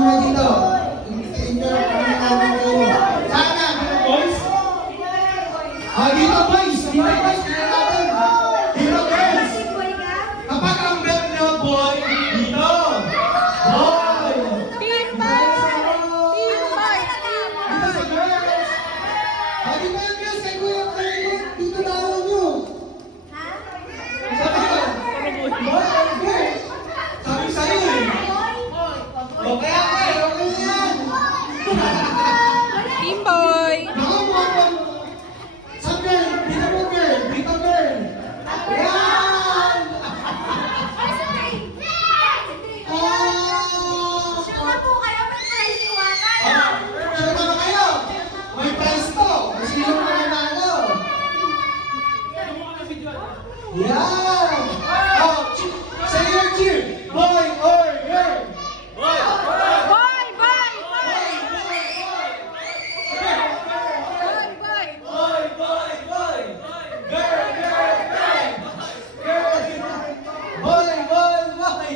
muna dito. Enjoy ka muna namin kayo. Saan na? Dito, boys? Dito, boys. Dito, boys. Kaya natin. Dito, girls. Kapag ang bet nyo, boy, dito. Boy. Team boy! Team boy! Dito sa girls. Dito yung girls. Kay Kuya. Dito na ako nyo. Sabi ko. Boy, okay. Sabi sa'yo eh. Okay, okay. Okay yan. Team boy! Ako mo. Sa girl. Dito mo girl. Dito girl. Yan. Sure naman kayo. May prize to. Sino mo nanalo? Yan. Say your cheer. Boy or girl. Boy! Boy! Boy! Boy! Girl, girl, girl. Girl. Boy, boy, boy.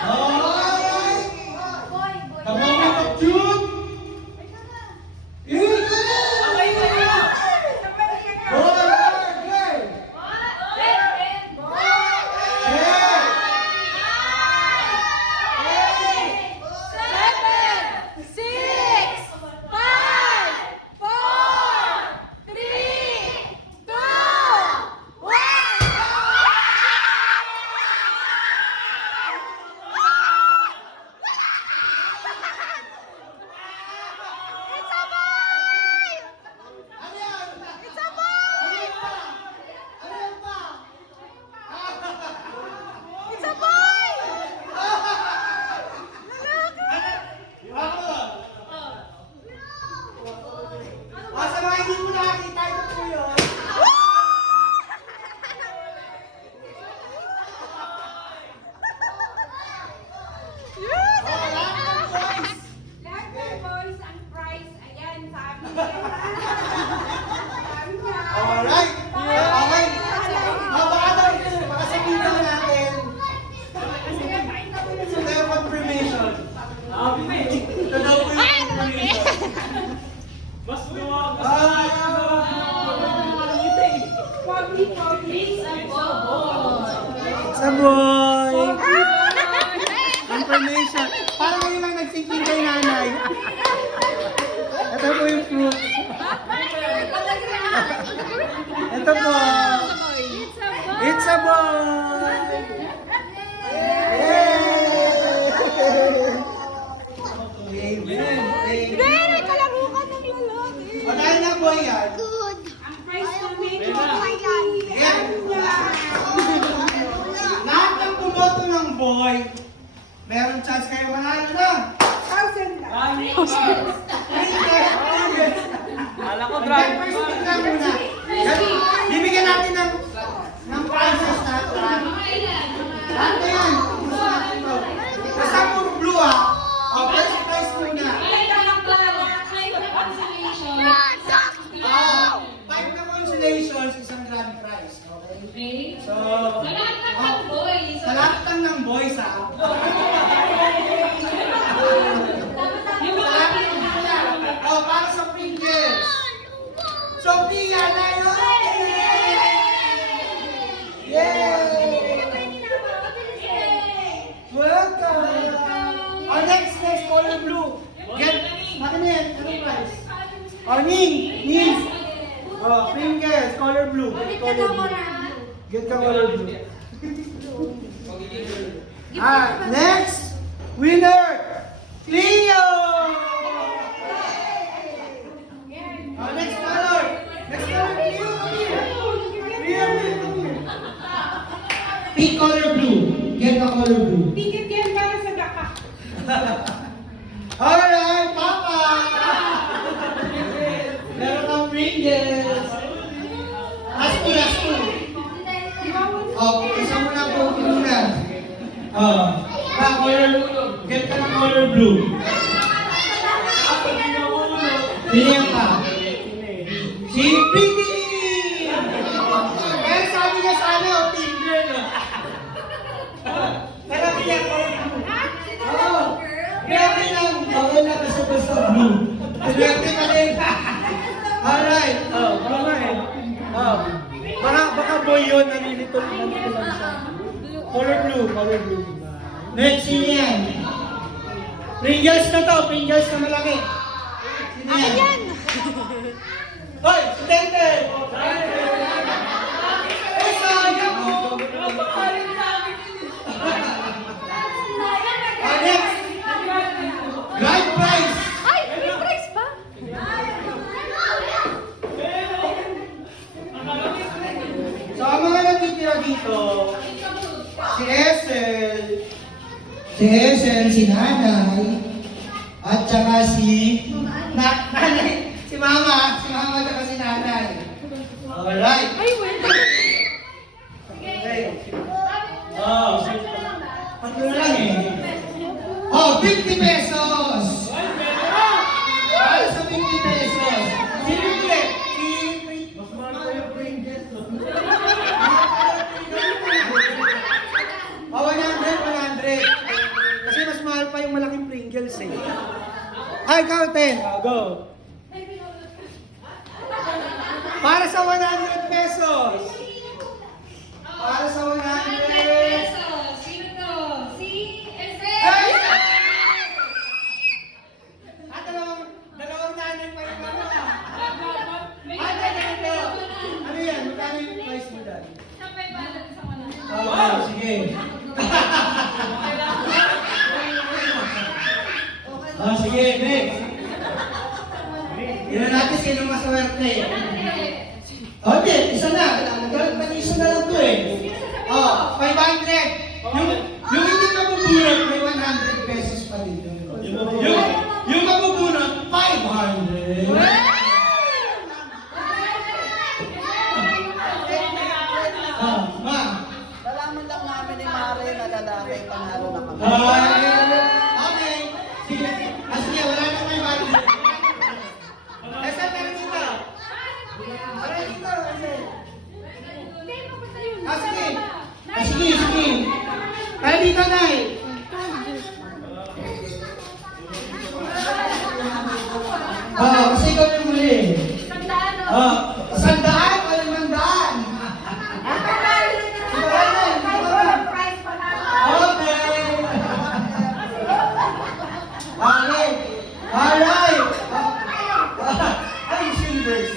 Alright. The moment of truth. Boy or girl. Ano yan? Ano yan pa? Ano yan pa? Sa mga hindi mo nakakita, ito po yun. Alright. Okay. Baka sabihin na natin. Ito yung confirmation. Ito daw po yung confirmation. Saboy! Confirmation. Parang ngayon lang nagsingking kay nanay. Ito po yung proof. Ito po. It's a boy! Yay! Amen. May kalaro ka ng lalaki. O dahil na boy yan. Yan. Lahat ng bumoto ng boy, meron chance kayo manalo na. 1,000 lang. Kala ko Drive first pick lang muna. Bibigyan natin ng prizes natin. Lahat na yan. Gusto natin ito. Basta puro blue ah. O, first prize muna. 5 na consolations, isang grand prize. Okay? So, sa lahat lang ng boys ah. Oh, para sa Pringles. Sophia na yun! Yay! Welcome! Oh, next, color blue. Get, akin na yan, anong price? Oh, Ning! Oh, Pringles, color blue. Get ka color blue. Next! Winner! Cleo! Oh, next color! Next color, Cleo, come here! Cleo, come here! Pink color blue. Get the color blue. Alright, Papa! Meron kang Pringles. Last two. Oh, isa mo na po muna. Get ka ng color blue. Pilihan ka. Si Pretty! Kaya sabi niya sana, team girl. Pero pilihan ko. nalilito lang siya. Color blue. Next, sino yan? Pringles na to, Pringles na malaki. Sino Akin yan! Hoy, si Tente! Ay, sayang mo! Next! Grand prize! Ay! May prize pa? So, ang mga nagtitira dito, si Esel, si Nanay, at saka si Nanay, si Mama at saka si Nanay. Alright. Ay, wait. Okay. Oh, ano lang eh. Oh, 50 pesos! Ay, sa 50 pesos. Sino ulit? Mas mahal ko yung Pringles. Oh, 100. Kasi mas mahal pa yung malaking Pringles eh. Ay, ikaw, 10. Oh, go. Para sa 100 pesos. Para sa 100. Sino to? Si Esel! Ay! Ah, dalawang nanay pa yung ano ah. Ah, ganito. Ano yan? Magkano yung price mo dyan? Oh, sige. Oh, sige, next. Yun natin sino maswerte. Okay, isa na. Isa na lang to eh. Oh, 500. Yung hindi mabubunot, may 100 pesos pa dito. Yung mabubunot, 500. Ah, ma. Nalaman lang namin ni Mare na lalaki, panalo na kami. Okay. Sige. Sige, wala na may bali. Esa, meron dito. Meron dito. Sige. Kaya dito, Nay. Kasi ikaw yung muli. Sandaan o 500? Okay. Alright. Ay, silvers.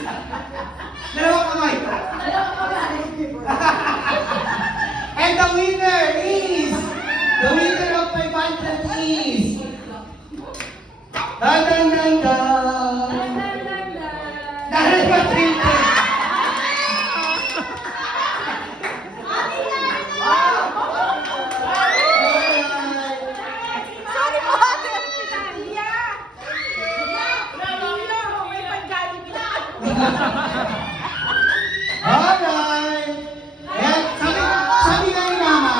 Dalawang kamay. And the winner of 500 is Dan. Dahil ba 300? Sorry po, Ate Italia! Alright. Ayan, sabi nga ni Mama,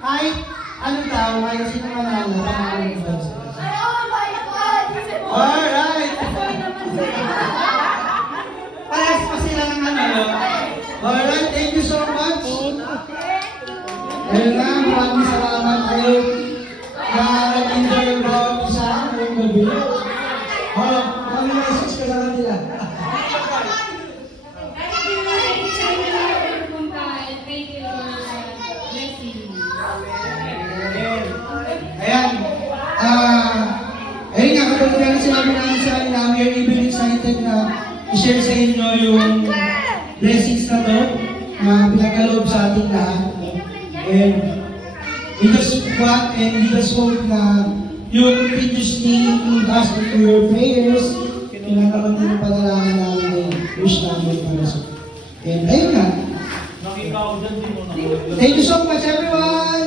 kahit ano daw, kahit sino manalo, panalo ko daw sila. Alright. Parehas pa sila ng ano. Alright, thank you so much. Ayun nga, maraming salamat kayo na nag-enjoy yung bawat isa ngayong gabi. Kami message ka lang nila. Ayan. Ayun nga, katulad nga sinabi namin sa kanila, we are even excited na i-share sa inyo yung blessings na to na pinagkaloob sa ating lahat. And we just want and we just hope na you continuously include us into your prayers. Pinagkaman din yung panalangin namin and wish namin para sa. And ayun nga. Thank you so much everyone!